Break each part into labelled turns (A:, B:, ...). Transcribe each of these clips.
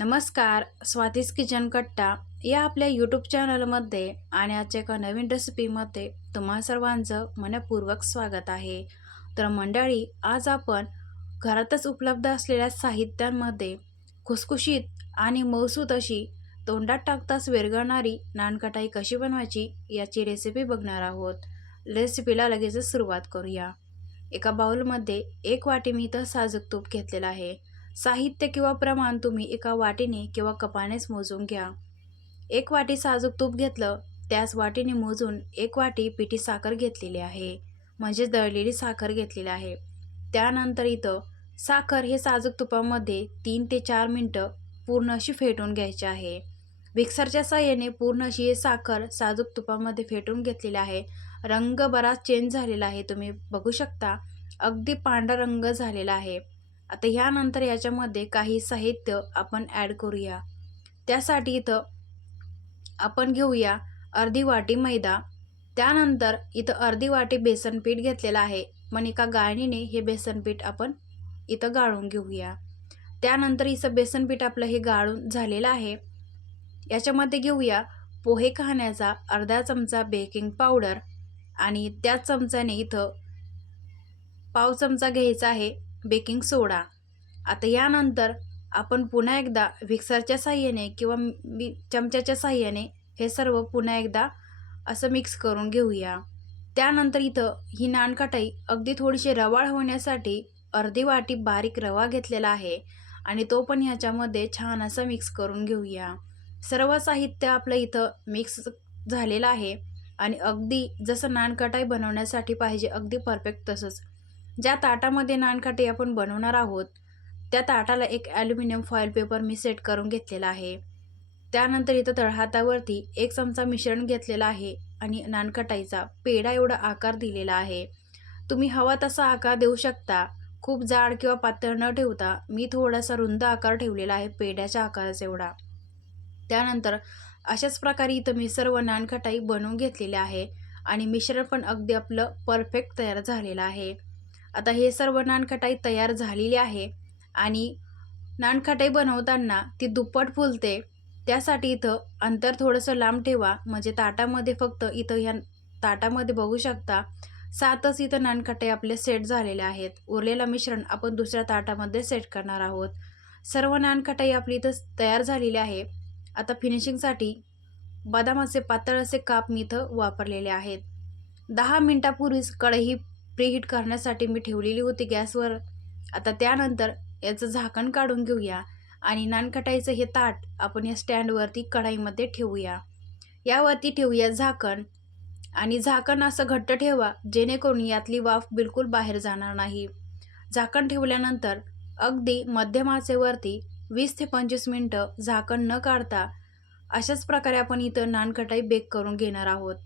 A: नमस्कार स्वातीस किचन कट्टा या आपल्या यूट्यूब चॅनलमध्ये आणि आजच्या एका नवीन रेसिपीमध्ये तुम्हा सर्वांचं मनपूर्वक स्वागत आहे. तर मंडळी आज आपण घरातच उपलब्ध असलेल्या साहित्यांमध्ये खुसखुशीत आणि मौसूत अशी तोंडात टाकताच विरघळणारी नानकटाई कशी बनवायची याची रेसिपी बघणार आहोत. रेसिपीला लगेचच सुरुवात करूया. एका बाउलमध्ये एक वाटी मी इथं साजूक तूप घेतलेलं आहे. साहित्य किंवा प्रमाण तुम्ही एका वाटीने किंवा कपानेच मोजून घ्या. एक वाटी साजूक तूप घेतलं त्याच वाटीने मोजून एक वाटी पिठी साखर घेतलेली आहे. म्हणजे दळलेली साखर घेतलेली आहे. त्यानंतर इथं साखर हे साजूक तुपामध्ये तीन ते चार मिनटं पूर्ण अशी फेटून घ्यायची आहे. मिक्सरच्या साह्याने पूर्ण अशी हे साखर साजूक तुपामध्ये फेटून घेतलेली आहे. रंग बराच चेंज झालेला आहे तुम्ही बघू शकता. अगदी पांढरा रंग झालेला आहे. आता ह्यानंतर याच्यामध्ये काही साहित्य आपण ॲड करूया. त्यासाठी इथं आपण घेऊया अर्धी वाटी मैदा. त्यानंतर इथं अर्धी वाटी बेसन पीठ घेतलेलं आहे. पण एका गाळणीने हे बेसन पीठ आपण इथं गाळून घेऊया. त्यानंतर इथं बेसन पीठ आपलं हे गाळून झालेलं आहे. याच्यामध्ये घेऊया पोहे खाण्याचा अर्धा चमचा बेकिंग पावडर आणि त्याच चमच्याने इथं पाव चमचा घ्यायचा आहे. Baking soda. आता यानंतर आपण पुन्हा एकदा विक्सरच्या साह्याने किंवा मी चमच्याच्या साह्याने हे सर्व पुन्हा एकदा असं मिक्स करून घेऊया. त्यानंतर इथं ही नानकटाई अगदी थोडीशी रवाळ होण्यासाठी अर्धी वाटी बारीक रवा घेतलेला आहे आणि तो पण ह्याच्यामध्ये छान असं मिक्स करून घेऊया. सर्व साहित्य आपलं इथं मिक्स झालेलं आहे आणि अगदी जसं नानकटाई बनवण्यासाठी पाहिजे अगदी परफेक्ट तसंच ज्या ताटामध्ये नानकाटे आपण बनवणार आहोत त्या ताटाला एक ॲल्युमिनियम फॉईल पेपर मी सेट करून घेतलेला आहे. त्यानंतर इथं तळहातावरती एक चमचा मिश्रण घेतलेला आहे आणि नानकटाईचा पेढा एवढा आकार दिलेला आहे. तुम्ही हवा तसा आकार देऊ शकता. खूप जाड किंवा पातळ न ठेवता मी थोडासा रुंद आकार ठेवलेला आहे पेढ्याच्या आकाराचा एवढा. त्यानंतर अशाच प्रकारे इथं मी सर्व नानखटाई बनवून घेतलेले आहे आणि मिश्रण पण अगदी आपलं परफेक्ट तयार झालेलं आहे. आता हे सर्व नानखटाई तयार झालेली आहे आणि नानखटाई बनवताना ती दुप्पट फुलते. त्यासाठी इथं अंतर थोडंसं लांब ठेवा. म्हणजे ताटामध्ये फक्त इथं ह्या ताटामध्ये बघू शकता सातच इथं नानखटाई आपले सेट झालेले आहेत. उरलेलं मिश्रण आपण दुसऱ्या ताटामध्ये सेट करणार आहोत. सर्व नानखटाई आपली इथं तयार झालेली आहे. आता फिनिशिंगसाठी बदामाचे पातळ असे काप मी इथं वापरलेले आहेत. दहा मिनटापूर्वीच कढई प्रीहीट करण्यासाठी मी ठेवलेली होती गॅसवर. आता त्यानंतर याचं झाकण काढून घेऊया आणि नानकटाईचं हे ताट आपण या स्टँडवरती कढाईमध्ये ठेवूया. यावरती ठेवूया झाकण आणि झाकण असं घट्ट ठेवा जेणेकरून यातली वाफ बिलकुल बाहेर जाणार नाही. झाकण ठेवल्यानंतर अगदी मध्यम आचेवरती वीस ते पंचवीस मिनटं झाकण न काढता अशाच प्रकारे आपण इथं नानकटाई बेक करून घेणार आहोत.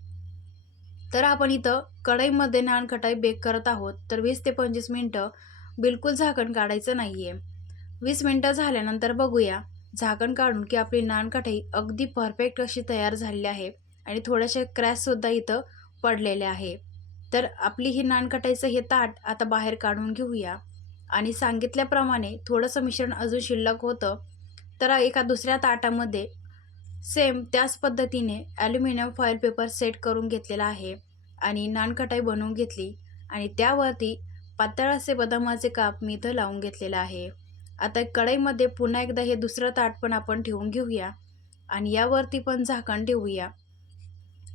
A: तर आपण इथं कढईमध्ये नानखटाई बेक करत आहोत. तर वीस ते पंचवीस मिनटं बिलकुल झाकण काढायचं नाही आहे वीस मिनटं झाल्यानंतर बघूया. झाकण काढून की आपली नानकटाई अगदी परफेक्ट अशी तयार झालेली आहे आणि थोड्याशा क्रॅशसुद्धा इथं पडलेले आहे. तर आपली ही नानकटाईचं हे ताट आता बाहेर काढून घेऊया. आणि सांगितल्याप्रमाणे थोडंसं मिश्रण अजून शिल्लक होतं. तर एका दुसऱ्या ताटामध्ये सेम त्याच पद्धतीने ॲल्युमिनियम फॉईल पेपर सेट करून घेतलेला आहे आणि नानकटाई बनवून घेतली आणि त्यावरती पातळ असे बदामाचे काप मी इथं लावून घेतलेलं आहे. आता कढईमध्ये पुन्हा एकदा हे दुसरं ताट पण आपण ठेवून घेऊया आणि यावरती पण झाकण ठेवूया.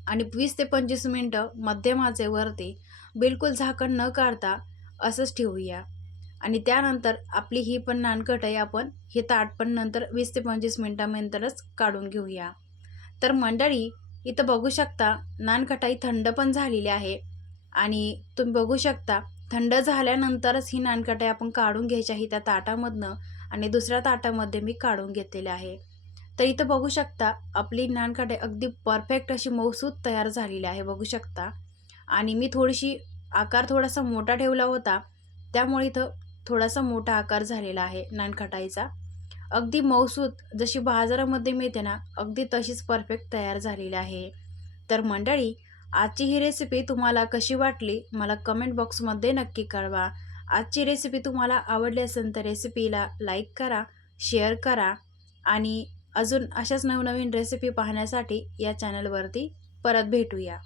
A: आणि वीस ते पंचवीस मिनटं मध्यम आचेवरती बिलकुल झाकण न काढता असंच ठेवूया. आणि त्यानंतर आपली ही पण नानकटाई आपण हे ताट पण नंतर वीस ते पंचवीस मिनटानंतरच काढून घेऊया. तर मंडळी इथं बघू शकता नानकटाई थंड पण झालेली आहे आणि तुम्ही बघू शकता थंड झाल्यानंतरच ही नानकटाई आपण काढून घ्यायची आहे त्या ताटामधनं आणि दुसऱ्या ताटामध्ये मी काढून घेतलेली आहे. तर इथं बघू शकता आपली नानकटाई अगदी परफेक्ट अशी मौसूद तयार झालेली आहे बघू शकता. आणि मी थोडीशी आकार थोडासा मोठा ठेवला होता त्यामुळे इथं थोडासा मोठा आकार झालेला आहे नानखटाईचा. अगदी मौसूद जशी बाजारामध्ये मिळते ना अगदी तशीच परफेक्ट तयार झालेली आहे. तर मंडळी आजची ही रेसिपी तुम्हाला कशी वाटली? मला कमेंट बॉक्समध्ये नक्की कळवा. आजची रेसिपी तुम्हाला आवडली असेल तर रेसिपीला लाईक करा शेअर करा आणि अजून अशाच नवनवीन रेसिपी पाहण्यासाठी या चॅनलवरती परत भेटूया.